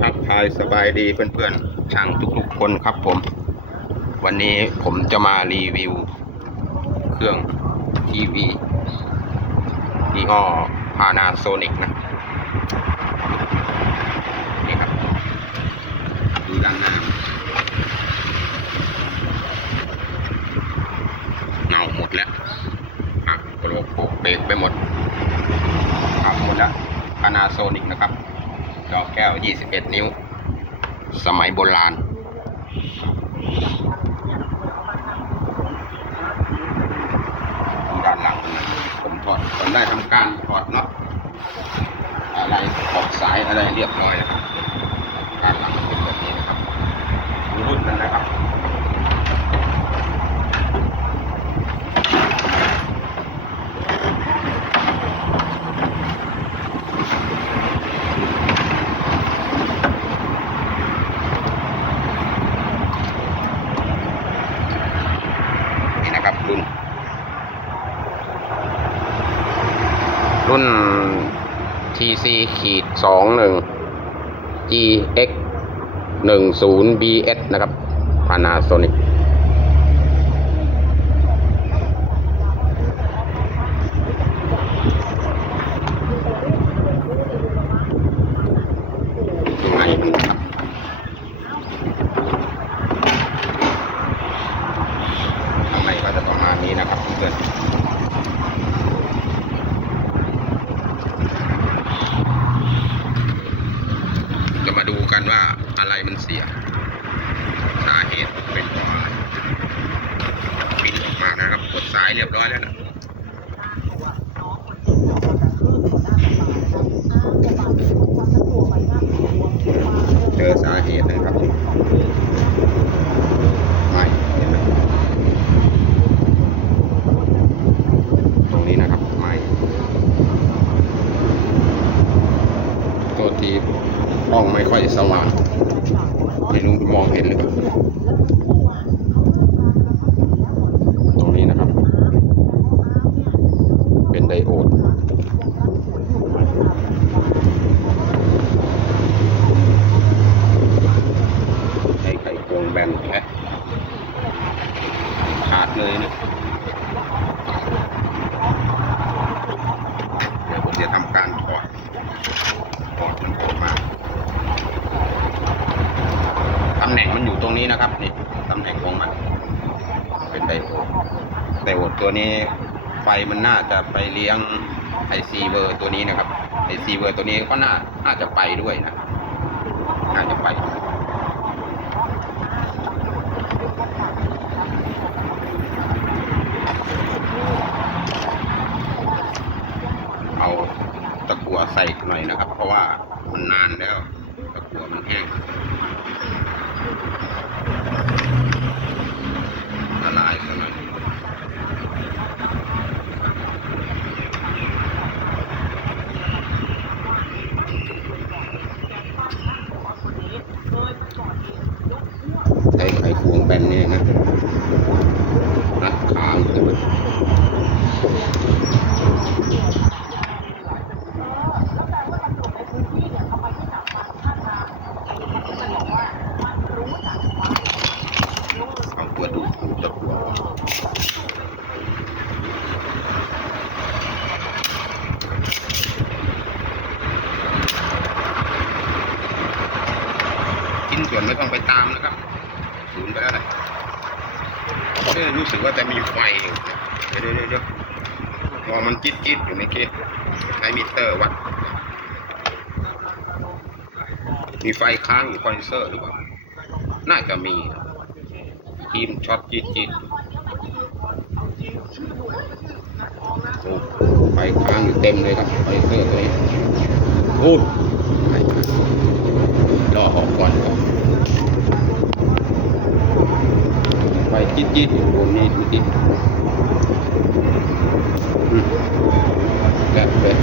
ทักทายสบายดีเพื่อนๆช่างทุกๆคนครับผม วันนี้ผมจะมารีวิว เครื่องทีวียี่ห้อพานาโซนิกนะ นี่ครับ ดูด้านหน้าเงาหมดแล้วอะโกโลโกเบรกไปหมด ครับหมดละพานาโซนิกนะครับ จอแก้ว 21 นิ้ว สมัยโบราณด้านหลังนะผมถอดผมได้ทำการถอดเนาะอะไรถอดสายอะไรเรียบร้อยนะครับด้านหลังมันเป็นแบบนี้นะครับดูรุ่นนั้นนะครับ นี่นะครับรุ่น รุ่น TC ขีดสองหนึ่ง GX หนึ่งศูนย์ BS นะครับ Panasonic ข้างในมันครับข้างในก็จะประมาณนี้นะครับเพื่อน จะมาดูกันว่าอะไรมันเสีย สาเหตุเป็นเพราะอะไรปิดออกมานะครับกดสายเรียบร้อยแล้วนะเจอสาเหตุนะครับไม่เห็นไหมตรงนี้นะครับไม่ตัวทีกล้องไม่ค่อยสว่างไม่รู้มองเห็นหรือเปล่าตรงนี้นะครับ เป็นไดโอด ให้ไข่โครงแบนแค่ขาดเลยนะเดี๋ยวผมจะทำการถอดถอดมันออกมาตำแหน่งมันอยู่ตรงนี้นะครับ นี่ตำแหน่งของมัน เป็นไดโอดไดโอดตัวนี้ไฟมันน่าจะ ไปเลี้ยงไอซีเวอร์ตัวนี้นะครับไอซีเวอร์ตัวนี้ก็น่าน่าจะไปด้วยนะน่าจะไปเอาตะกั่วใส่หน่อยนะครับ เพราะว่ามันนานแล้วตะกั่วมันแห้งละลายสักหน่อยใช้ไขควงแบนเนี่ยนะรัดขามันเลย เอาตัวดูดดูดตะกัวออกกินส่ วนไม่ต้องไปตามนะครับศูนย์ไปแล้วนะเอ้ยรู้สึกว่าจะมีไฟเดี๋ยวเดี๋ยวเดี๋ยวพอมันจิ๊ดจิ๊ดอยู่ในเกตใช้มิเตอร์วัดมีไฟค้างอยู่คอนเซอร์หรือเปล่า น่าจะมีทีมช็อตจิตจิตโอ้ไฟค้างอยู่เต็มเลยครับไฟเซอร์ตัวนี้โอ้ไฟค้างรอออกก่อนครับ จิตจิตอยู่ตรงนี้ดูดิอืมแบบเลย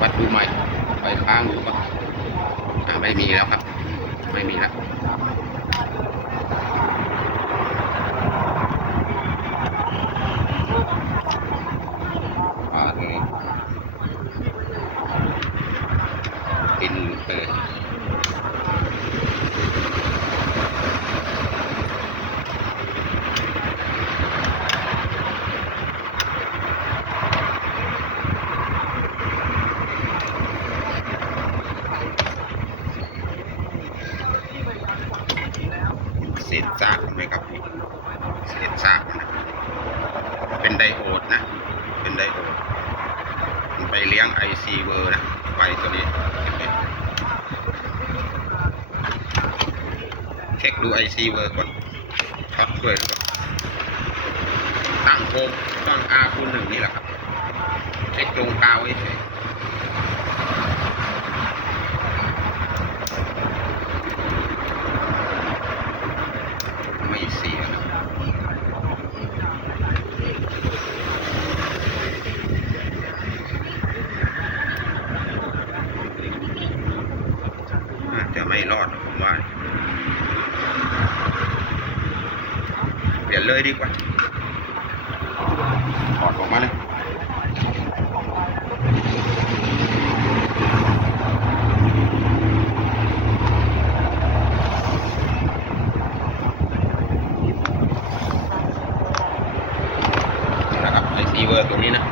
วัดดูใหม่ ไปค้างอยู่ปะอ่าไม่มีแล้วครับ ไม่มีแล้ว เช็คดูไอซีเวอร์ก่อนช็อตด้วยหรือเปล่าตั้งโคมตั้งอาคูณหนึ่งนี่แหละครับ เช็คตรงกาวไว้เฉย ดีกว่าถอดออกมาเลยนะครับไอซีเวอร์ตรงนี้นะ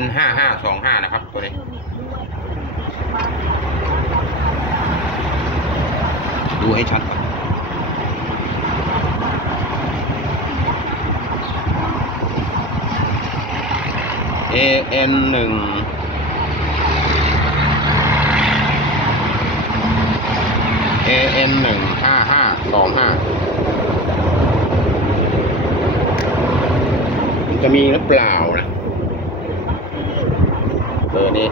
N ห้าห้าสองห้านะครับ ตัวนี้ดูให้ชัดก่อเอ็นหนึ่งเอ็นหนึ่งห้าห้าสองห้าจะมีหรือเปล่านะ เบอร์นี้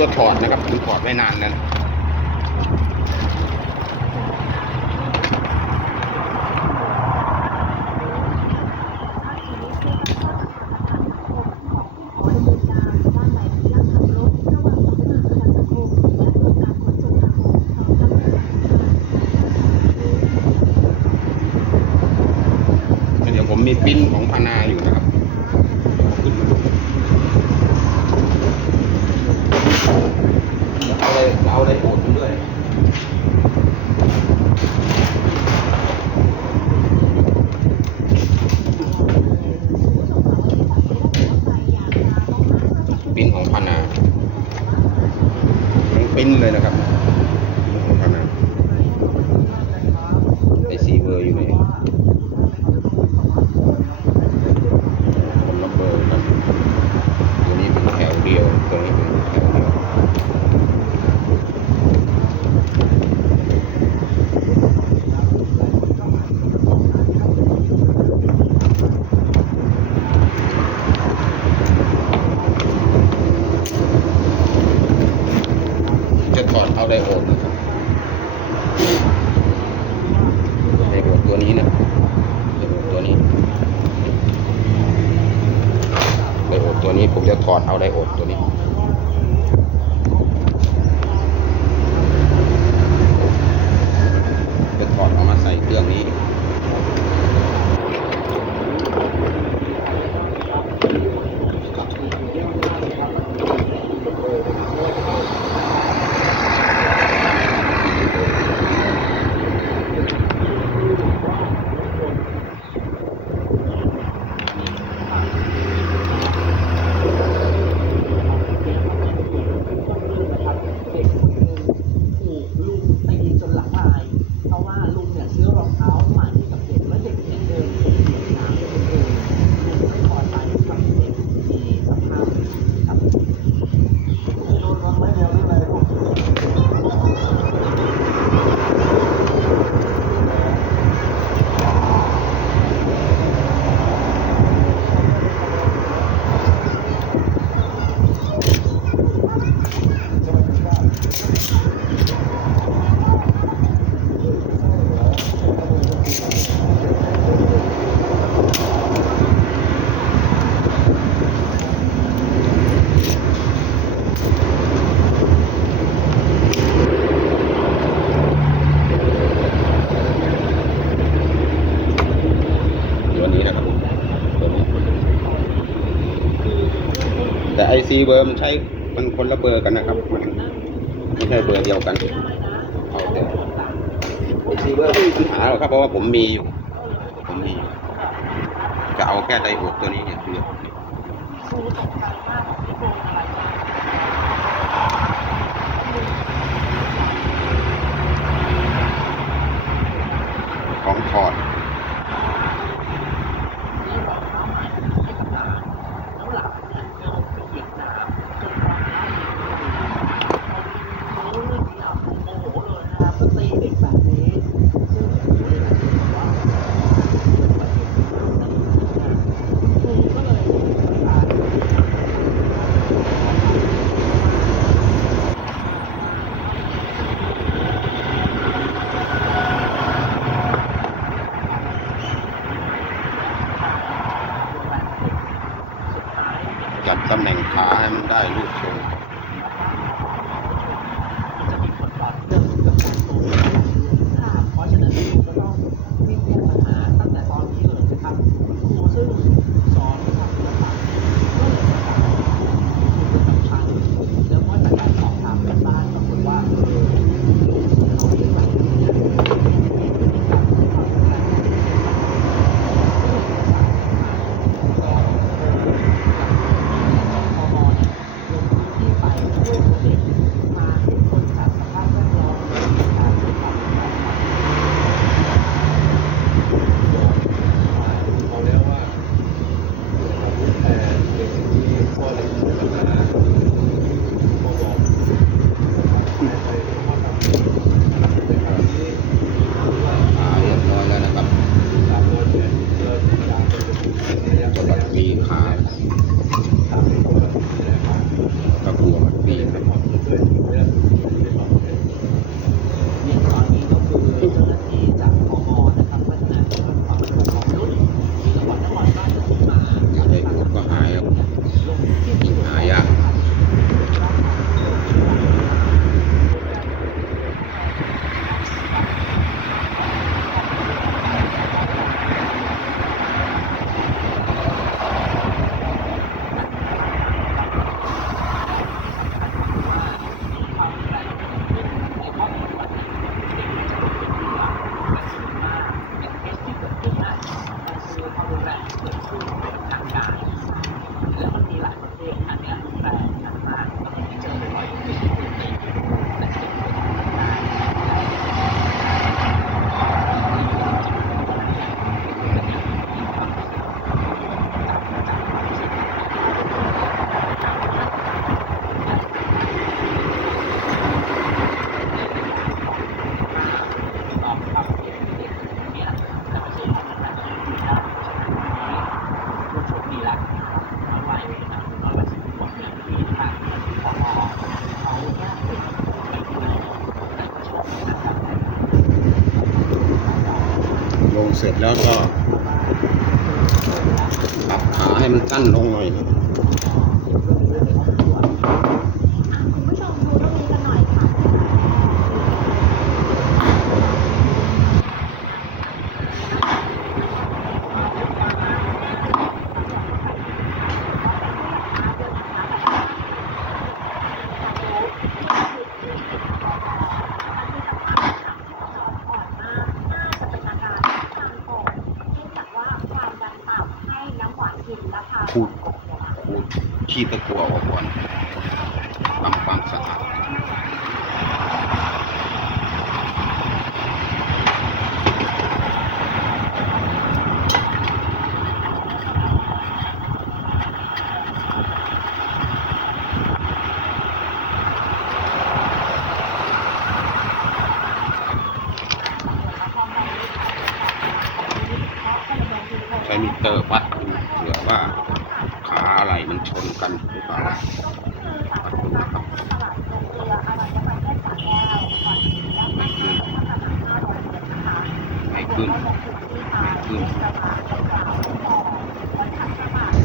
สื้อถอดนะครับผมถอดไม่นานนั้น ซีเบอร์มันใช้มันคนละเบอร์กันนะครับ มันไม่ใช่เบอร์เดียวกันเอาแต่ซีเบอร์ไม่มีปัญหาหรอกครับเพราะว่าผมมีอยู่ ผมมีจะเอาแค่ไดโอดตัวนี้เนี่ยคือ แล้วก็ปรับขาให้มันสั้นลงหน่อยครับ คุณผู้ชมดูเรื่องนี้กันหน่อยค่ะ ขูดขูด ขี้ตะกั่วออกก่อนทำความสะอาดใช้มิเตอร์วัดดูเผื่อว่า ขาอะไรมันชนกันหรือเปล่าวัดดูนะครับไม่ขึ้นไม่ขึ้น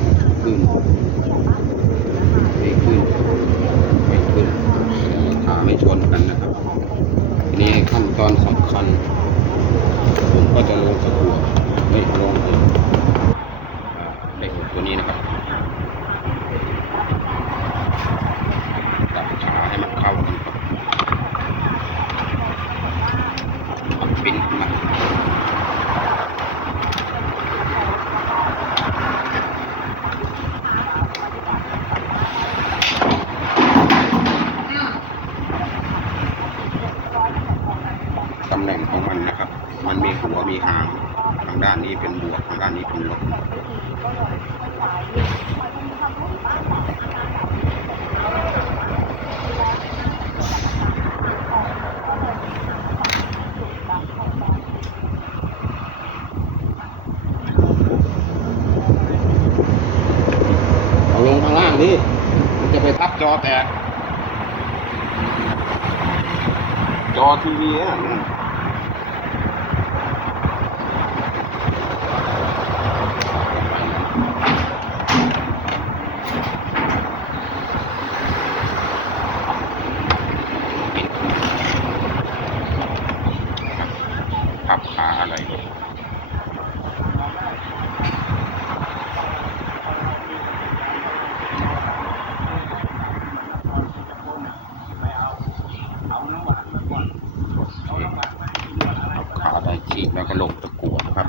ไม่ขึ้นไม่ขึ้นไม่ขึ้นขาไม่ชนกันนะครับทีนี้ขั้นตอนสำคัญ ผมก็จะลงตะกัวไม่ลงเล็ก ตัวนี้นะครับจับขาให้มันเข้ากันครับปักปิ้นขึ้นมาตำแหน่งของมันนะครับ มันมีหัวมีหาง ทางด้านนี้เป็นบวก ทางด้านนี้เป็นลบ เอาลงข้างล่างนี่มันจะไปทับจอแตก จอทีวีอะมันเป็นพับขาอะไร ขาได้ขีดแล้วก็ลงตะกั่วครับ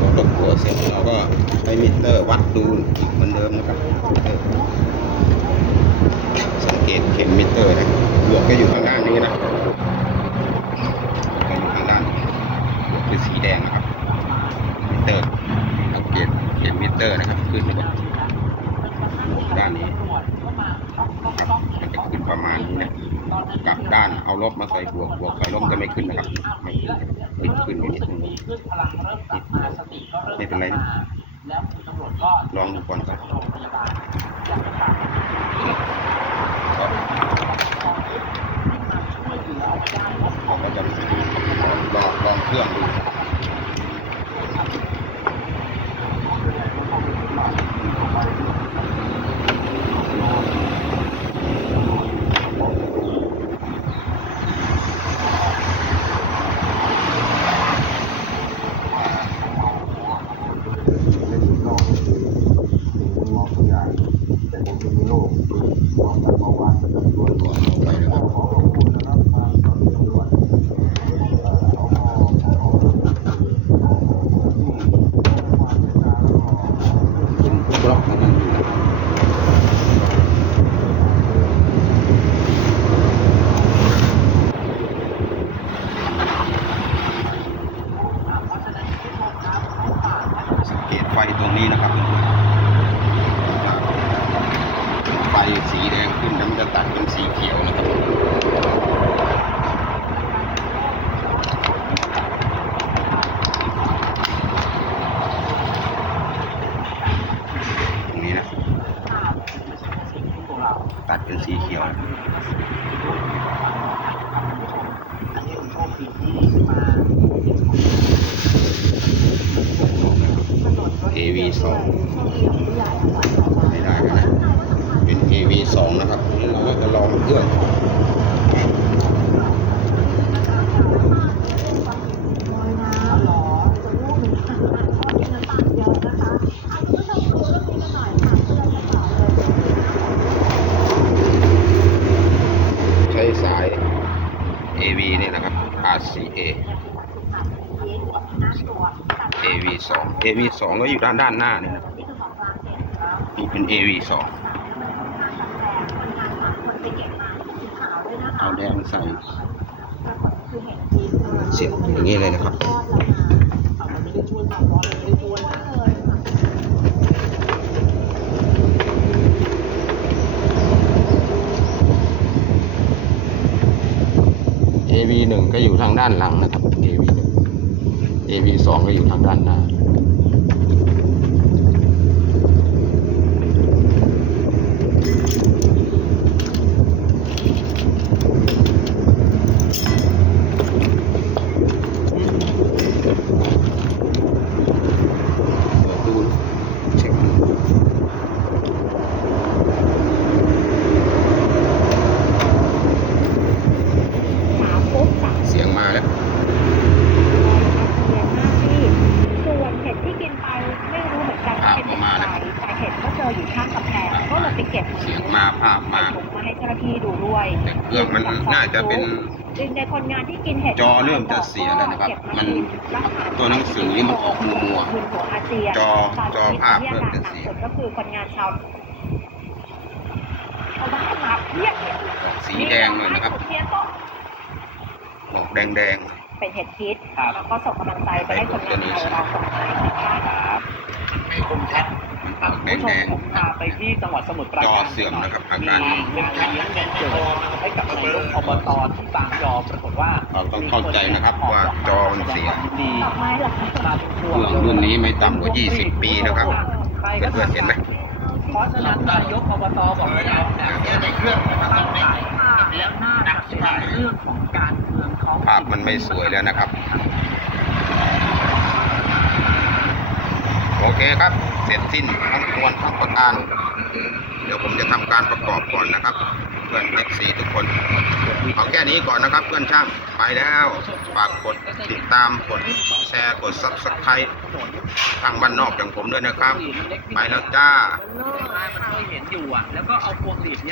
ลงตะกั่วเสร็จเราก็ใช้มิเตอร์วัดดู อีกเหมือนเดิมนะครับสังเกตเข็มมิเตอร์นะบวกก็อยู่ข้างด้านนี้นะก็อยู่ข้างด้านบวกคือสีแดงนะครับมิเตอร์สังเกตเข็มมิเตอร์นะครับขึ้นนะครับด้านนี้ครับมันจะขึ้นประมาณนี้นะกลับด้านเอาลบมาใส่บวกบวกใส่ลบจะไม่ขึ้นนะครับไม่ขึ้นนะครับเฮ้ยขึ้นอยู่นิดนึงไม่เป็นไร ลองดูก่อนครับเราก็จะลองลองเครื่องดูเป็นบล็อกของมันอยู่สังเกตไฟตรงนี้นะครับเพื่อนๆไฟสีแดงขึ้นแล้วมันจะตัดเป็นสี สองไม่ได้แล้วนะเป็น AV สองนะครับเราก็จะลองเครื่อง ใช้สาย AV นี่นะครับ RCA AV สอง AV สองก็อยู่ด้านด้านหน้านี่นะนี่เป็น AV สองเอาแดงใส่เสียบอย่างนี้เลยนะครับมันไม่ได้ช่วยความร้อวยนะ AV หนึ่งก็อยู่ทางด้านหลังนะครับ AV สองก็อยู่ทางด้านหน้า เปิดดูเช็คดูเสียงมาแล้ว ส่วนเห็ดที่กินไปไม่รู้เหมือนกันว่าเป็นเห็ดอะไรแต่เห็ดก็เจออยู่ข้างกำแพงก็เลยไปเก็บ เสียงมาภาพ ไป มา ส่งมาให้เจ้าหน้าที่ดูด้วย แต่เครื่องมันน่าจะเป็น หนึ่งในคนงานที่กินเห็ด จอเริ่มจะเสียแล้วนะครับ มันตัวหนังสือนี่มันออกมัวๆมึนหัวอาเจียนจอตนจอนี้ภาพที่เริ่อามการจะหนักเสียสุดก็คือคนงานชาวชาวบ้านมาเพียบเลยออกสีแดงเลยนะครับเพียบโต๊ะออกแดงแดงเป็นเห็ดพิษแล้วก็ส่งกำลังใจไปให้คนงานไทยเราส่งไปนะคะๆไม่คมชัด มันออกแดงแดงผมพาไปที่จังหวัดสมุทรปราจอการเสื่อมนะครับอาการมีงานเลี้ยงเด็กเกิดให้กับนายกอบตที่บางจอปรากฏว่าเราต้องเข้าใจนะครับว่าจอมันเสียดีดอกไม้เหรอคะมาเป็นพวเครื่องรุ่นนี้ไม่ต่ำกว่า 20 ปีนะครับเพื่อนๆเห็นไหมเพราะฉะนั้นนายกอบตบอกว่าเนี่ยในเครื่องมันต้องถ่ายแล้วน่าจะเป็นเรื่องของการเมืองเขาภาพมันไม่สวยแล้วนะครับ โอเคครับเส ร็จสิ้นทั้งมวลทั้งประการ เดี๋ยวผมจะทำการประกอบก่อนนะครับ เพื่อน FC ทุกคน เอาแค่นี้ก่อนนะครับ เพื่อนช่างไปแล้วฝากกดติดตามกดแชร์กดซับสไครต์ทางบ้านนอกอย่างผมด้วยนะครับ ไปแล้วจ้า มันเคยเห็นอยู่อะ แล้วก็เอาพวงหลีด